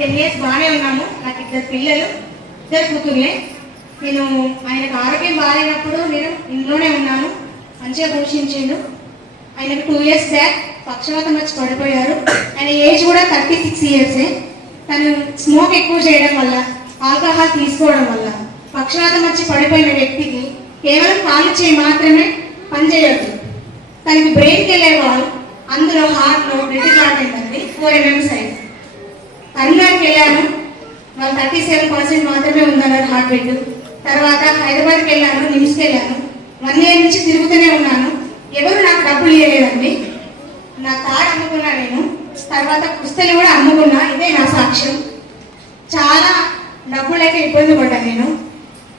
10 years బాగానే ఉన్నాము. నాకు 2 పిల్లలు, 2 కూతుర్లే. నేను ఆయనకు ఆరోగ్యం బాగాలేనప్పుడు నేను ఇంట్లోనే ఉన్నాను, మంచిగా పోషించిండు. ఆయనకు 2 years బ్యాక్ పక్షవాతం వచ్చి పడిపోయారు. ఆయన ఏజ్ కూడా 36 years. తను స్మోక్ ఎక్కువ చేయడం వల్ల, ఆల్కహాల్ తీసుకోవడం వల్ల పక్షవాతం వచ్చి పడిపోయిన వ్యక్తికి కేవలం కాలు చేయి మాత్రమే పనిచేయొద్దు. తనకి బ్రెయిన్కి వెళ్ళే వాళ్ళు, అందులో హార్ట్లో బ్లడ్ క్లాట్ అయిందండి, 4 mm సైజ్. కరీంనగర్కి వెళ్ళాను, వాళ్ళు 37% మాత్రమే ఉందన్నారు హార్ట్ బీట్. తర్వాత హైదరాబాద్కి వెళ్ళాను, నిమ్స్కి వెళ్ళాను. 1 year నుంచి తిరుగుతూనే ఉన్నాను. ఎవరు నాకు డబ్బులు ఇవ్వలేదండి. నా కారు అమ్ముకున్నా నేను, తర్వాత పుస్తలు కూడా అమ్ముకున్నా. ఇదే నా సాక్ష్యం. చాలా డబ్బులు లేక ఇబ్బంది పడ్డాను నేను.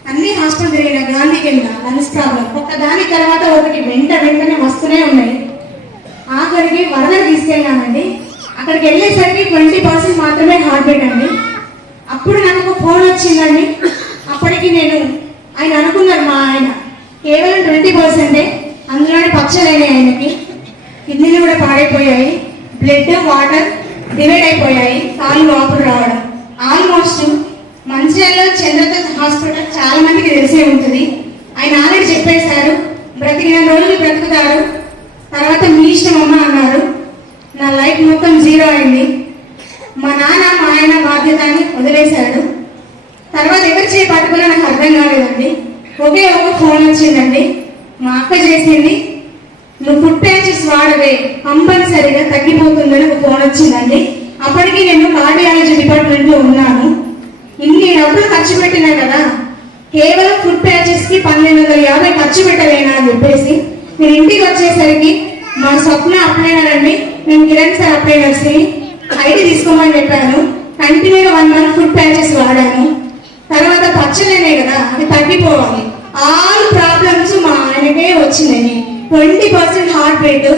అన్ని హాస్పిటల్ తిరిగిన, గాంధీకి వెళ్ళిన, లంగ్స్ ప్రాబ్లం ఒక దాని తర్వాత ఒకటి వెంటనే వస్తూనే ఉన్నాయి. ఆఖరికి వరదలు తీసుకెళ్ళానండి. అక్కడికి వెళ్ళేసరికి 20% మాత్రమే హార్ట్ బీట్ అండి. అప్పుడు నాకు ఒక ఫోన్ వచ్చిందండి. అప్పటికి నేను ఆయన అనుకున్నారు, మా ఆయన కేవలం 20%, అందులోనే పక్షలైనాయి. ఆయనకి కిడ్నీలు కూడా పాడైపోయాయి, బ్లడ్ వాటర్ డివైడ్ అయిపోయాయి, కాలు వాపులు రావడం. ఆల్మోస్ట్ మంచిర్యాలలో చంద్రత హాస్పిటల్ చాలా మందికి తెలిసే ఉంటుంది. ఆయన ఆల్రెడీ చెప్పేశారు, బ్రతికిన రోజులు బ్రతుకుతారు, తర్వాత మీ ఇష్టం అమ్మ అన్నారు. నా లైఫ్ మొత్తం జీరో అయింది. మా నాన్న మా ఆయన బాధ్యత అని వదిలేశాడు. తర్వాత ఎవరు చేయి పట్టుకున్నా నాకు అర్థం కాలేదండి. ఒకే ఒక ఫోన్ వచ్చిందండి, మా అక్క చేసింది, నువ్వు ఫుడ్ ప్యాచెస్ వాడవే కంపల్సరిగా తగ్గిపోతుందని ఒక ఫోన్ వచ్చిందండి. అప్పటికి నేను కార్డియాలజీ డిపార్ట్మెంట్లో ఉన్నాను. ఇన్ని డబ్బులు ఖర్చు పెట్టినా కదా, కేవలం ఫుడ్ ప్యాచెస్కి 1250 ఖర్చు పెట్టలేనా అని చెప్పేసి నేను ఇంటికి వచ్చేసరికి మా స్వప్న అప్లైనర్, నేను కిరణ్ సార్ అప్లైనర్స్ని ఐడి తీసుకోమని చెప్పాను. కంటిన్యూగా 1 month ఫుడ్ ప్యాచెస్ వాడాను. తర్వాత పచ్చలేనే కదా, అది తగ్గిపోవాలి. ఆల్ ప్రాబ్లమ్స్ మా ఆయనకే వచ్చినాయి. 20% హార్ట్ రేట్,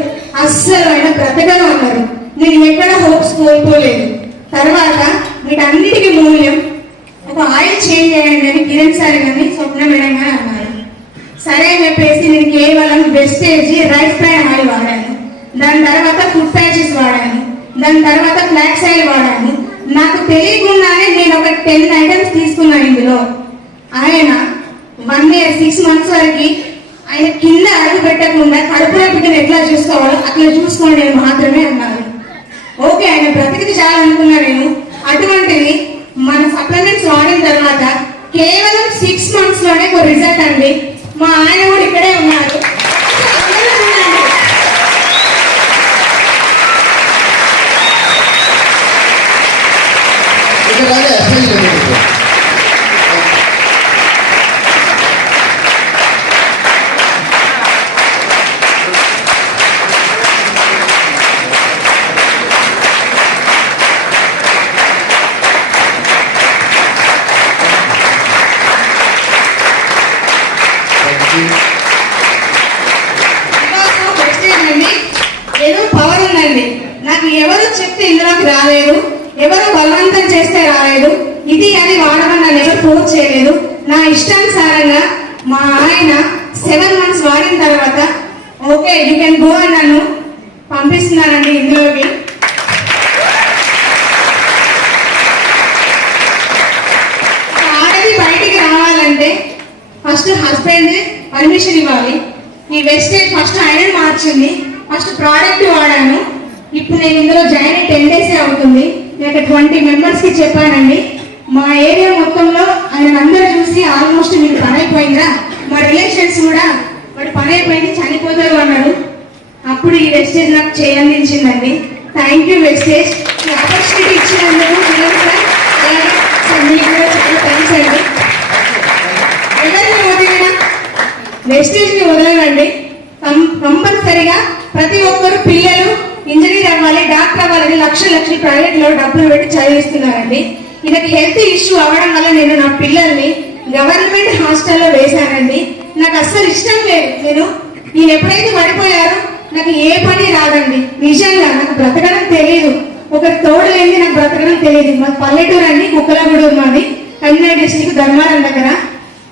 అస్సలు ఆయన బ్రతకను అన్నారు. నేను ఎక్కడ హోప్స్ కోల్పోలేదు. తర్వాత వీటన్నిటికీ మూల్యం ఒక ఆయిల్ చేంజ్ చేయండి అని కిరణ్ సార్ కానీ స్వప్న మేడం గారు అన్నారు. సరే అని చెప్పేసి నేను కేవలం వెస్టేజ్ రైస్ బ్రాన్ ఆయిల్ వాడాను. దాని తర్వాత ఫుడ్ ప్యాచెస్ వాడాను. దాని తర్వాత ఫ్లాక్స్ ఆయిల్ వాడాను. నాకు తెలియకుండానే నేను ఒక 10 items తీసుకున్నాను. ఇందులో ఆయన 1 year 6 months వరకు ఆయన కింద అడుగు పెట్టకుండా కడుపులో బిడ్డను ఎట్లా చూసుకోవాలో అట్లా చూసుకోండి మాత్రమే అన్నారు. ఓకే, ఆయన బ్రతికితే చాలా అనుకున్నా నేను. అటువంటిది మన సప్లిమెంట్స్ వాడిన తర్వాత కేవలం 6 months లోనే ఒక రిజల్ట్ అండి. మా ఆయన కూడా ఇక్కడే ఉన్నారు. ఏదో పవర్ ఉందండి. నాకు ఎవరు చెప్తే ఇందులోకి రాలేదు, ఎవరు బలవంతం చేస్తే రాలేదు. ఇది అది వాడమని నన్ను ఎవరు ఫోర్స్ చేయలేదు. నా ఇష్టానుసారంగా మా ఆయన 7 months వాడిన తర్వాత ఓకే యూ కెన్ గో అని నన్ను పంపిస్తున్నానండి ఇందులోకి. ఆడది బయటికి రావాలంటే ఫస్ట్ హస్బెండ్ పర్మిషన్ ఇవ్వాలి. ఈ వెస్టేజ్ ఫస్ట్ ఆయన మార్చింది. ఫస్ట్ ప్రోడక్ట్ వాడాను. ఇప్పుడు నేను ఇందులో జాయిన్ 10 days అవుతుంది. నేను 20 members కి చెప్పానండి. మా ఏరియా మొత్తంలో ఆయన అందరూ చూసి ఆల్మోస్ట్ మీకు పని అయిపోయిందా, మా రిలేషన్స్ కూడా వాడు పని అయిపోయింది చనిపోతారు అన్నాడు. అప్పుడు ఈ వెస్టేజ్ నాకు చేయందించిందండి. థ్యాంక్ యూ వెస్టేజ్, ఈ ఆపర్చునిటీ ఇచ్చినందుకు మీకు కూడా చాలా థ్యాంక్స్ అండి. ఎవరిని వదిలినా వెస్టేజ్ని వదలనండి. కంపల్సరిగా ప్రతి ఒక్కరు పిల్లలు ఇంజనీర్ అవ్వాలి, డాక్టర్ అవ్వాలని లక్షలు ప్రైవేట్లో డబ్బులు పెట్టి చదివిస్తున్నారండి. ఇది హెల్త్ ఇష్యూ అవ్వడం వల్ల నేను నా పిల్లల్ని గవర్నమెంట్ హాస్టల్లో వేశానండి. నాకు అస్సలు ఇష్టం లేదు. నేను ఎప్పుడైతే పడిపోయారో నాకు ఏ పని రాదండి. నిజంగా నాకు బ్రతకడం తెలియదు. ఒక తోడు లేని నాకు బ్రతకడం తెలియదు. మా పల్లెటూరు అండి, కుక్కలగూడూరు మాది, కరీంనగర్ డిస్ట్రిక్ట్ ధర్మారం దగ్గర.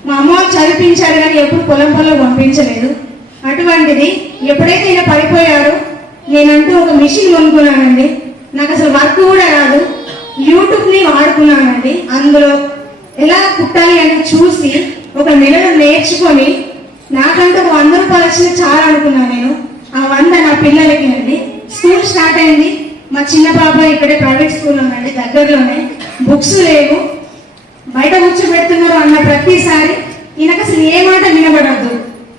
మా అమ్మ వాళ్ళు చదివించారు కానీ ఎప్పుడు పొలం పంపించలేదు. అటువంటిది ఎప్పుడైతే ఈయన పడిపోయారో నేనంటూ ఒక మిషన్ కొనుక్కున్నానండి. నాకు అసలు వర్క్ కూడా రాదు. యూట్యూబ్ని వాడుకున్నానండి. అందులో ఎలా కుట్టాలి అని చూసి ఒక నెలలో నేర్చుకొని నాకంటే ఒక 100 రూపాయలు వచ్చింది చాలా అనుకున్నాను నేను. ఆ 100 నా పిల్లలకి అండి. స్కూల్ స్టార్ట్ అయింది. మా చిన్న పాప ఇక్కడే ప్రైవేట్ స్కూల్లో ఉందండి, దగ్గరలోనే. బుక్స్ లేవు, బయట కూర్చోబెడుతున్నారు అన్న ప్రతిసారి ఈయనకు అసలు ఏ మాట వినబడద్దు.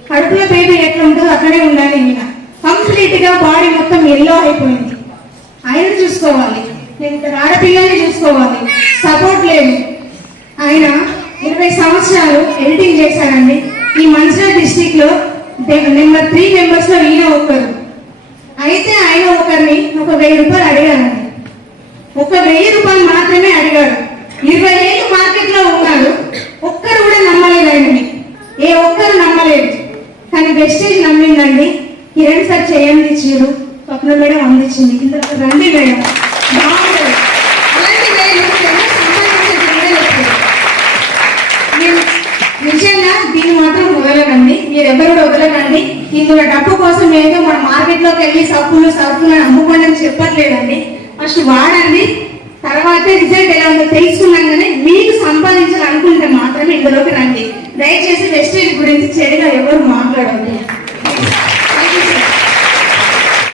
కడుపులో బేబీ ఎట్లా ఉంటుందో అక్కడే ఉండాలి. ఈయన కంప్లీట్ గా బాడీ మొత్తం ఎల్లో అయిపోయింది. ఆయన చూసుకోవాలి, నేను ఇక్కడ ఆడపిల్లల్ని చూసుకోవాలి, సపోర్ట్ లేదు. ఆయన 20 సంవత్సరాలు ఎడిటింగ్ చేశారండి. ఈ మంచిర్యాల డిస్టిక్ లో నెంబర్ 3 మెంబర్స్ లో ఈయన ఒకరు. అయితే ఆయన ఒకరిని ఒక 1000 రూపాయలు అడిగారండి. ఒక 1000 రూపాయలు మాత్రమే అడిగాడు. 20 ఏళ్ళు మార్కెట్ లో ఉన్నారు, ఒక్కరు కూడా నమ్మలేదు ఆయనని. ఏ ఒక్కరు నమ్మలేదు. కానీ వెస్టేజ్ నమ్మిందండి. కిరణ్ సార్ చేయండి ఇచ్చారు, స్వప్న మేడం అందించింది. ఇందులో రండి మేడం, బాగుంటుంది. అలాంటి నిజంగా దీన్ని మాత్రం వదలకండి, మీరెవ్వరు కూడా వదలకండి. ఇందులో డబ్బు కోసం ఏదో మన మార్కెట్ లోకి వెళ్ళి సబ్బులు అమ్ముకోండి అని చెప్పట్లేదండి. ఫస్ట్ వాడండి, తర్వాతే రిజల్ట్ ఎలా ఉందో తెలుసుకున్నాగానే మీకు సంపాదించాలనుకుంటే మాత్రమే ఇందులోకి రండి. దయచేసి వెస్టేజ్ గురించి చెడుగా ఎవరు మాట్లాడవద్దు.